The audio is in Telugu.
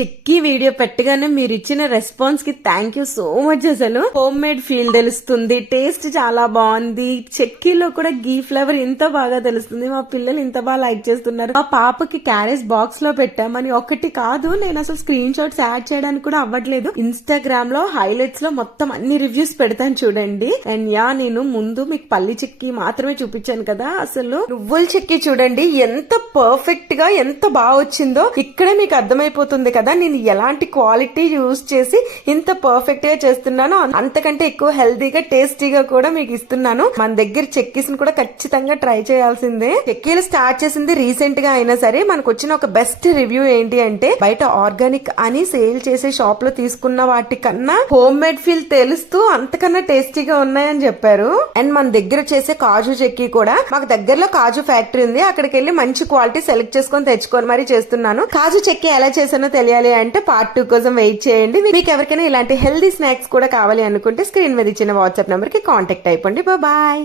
చెక్కి వీడియో పెట్టగానే మీరు ఇచ్చిన రెస్పాన్స్ కి థ్యాంక్ యూ సో మచ్. అసలు హోమ్ మేడ్ ఫీల్ తెలుస్తుంది, టేస్ట్ చాలా బాగుంది. చెక్కీలో కూడా గీ ఫ్లేవర్ ఇంత బాగా తెలుస్తుంది. మా పిల్లలు ఇంత బాగా లైక్ చేస్తున్నారు. మా పాపకి క్యారేజ్ బాక్స్ లో పెట్టామని ఒకటి కాదు, నేను అసలు స్క్రీన్ షాట్స్ యాడ్ చేయడానికి కూడా అవ్వట్లేదు. ఇన్స్టాగ్రామ్ లో హైలైట్స్ లో మొత్తం అన్ని రివ్యూస్ పెడతాను చూడండి. అండ్ నేను ముందు మీకు పల్లి చెక్కి మాత్రమే చూపించాను కదా, అసలు నువ్వుల చెక్కి చూడండి ఎంత పర్ఫెక్ట్ గా ఎంత బాగా వచ్చిందో. ఇక్కడే మీకు అర్థమైపోతుంది కదా నేను ఎలాంటి క్వాలిటీ యూజ్ చేసి ఇంత పర్ఫెక్ట్ గా చేస్తున్నాను. అంతకంటే ఎక్కువ హెల్తీగా టేస్టీగా కూడా మీకు ఇస్తున్నాను. మన దగ్గర చెక్కీస్ కూడా ఖచ్చితంగా ట్రై చేయాల్సిందే. చెక్కీలు స్టార్ట్ చేసింది రీసెంట్ గా అయినా సరే మనకు వచ్చిన ఒక బెస్ట్ రివ్యూ ఏంటి అంటే, బయట ఆర్గానిక్ అని సేల్ చేసే షాప్ లో తీసుకున్న వాటికన్నా హోమ్ మేడ్ ఫీల్ తెలుస్తూ అంతకన్నా టేస్టీగా ఉన్నాయని చెప్పారు. అండ్ మన దగ్గర చేసే కాజు చెక్కీ కూడా, మాకు దగ్గరలో కాజు ఫ్యాక్టరీ ఉంది, అక్కడికి వెళ్ళి మంచి క్వాలిటీ సెలెక్ట్ చేసుకొని తెచ్చుకొని మరి చేస్తున్నాను. కాజు చెక్కీ ఎలా చేసానో తెలియాలి అంటే పార్ట్ 2 కోసం వెయిట్ చేయండి. మీకు ఎవరికైనా ఇలాంటి హెల్దీ స్నాక్స్ కూడా కావాలి అనుకుంటే స్క్రీన్ మీద ఇచ్చిన వాట్సాప్ నంబర్ కి కాంటాక్ట్ అయిపోండి. బాయ్.